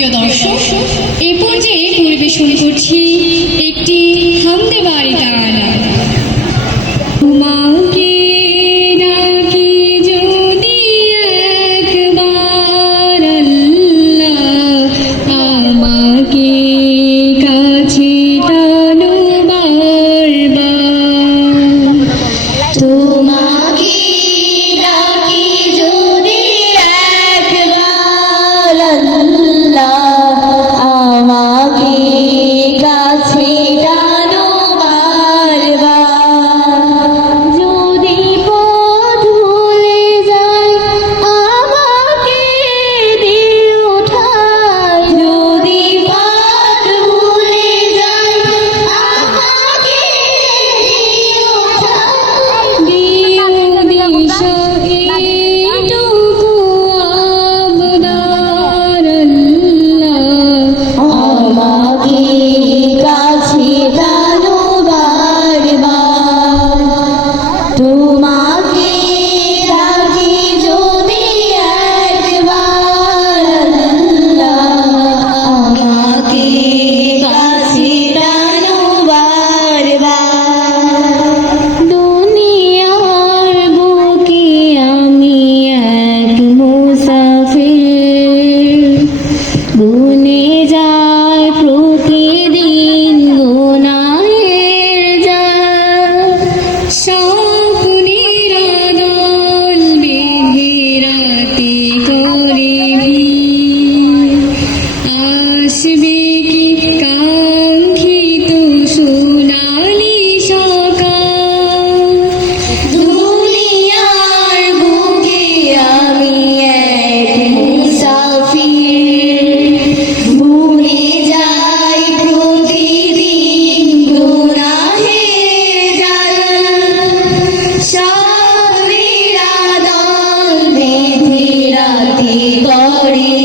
প্রিয় দর্শক এ পর্যায়ে পরিবেশন করছি একটি হামদে বাড়ি করে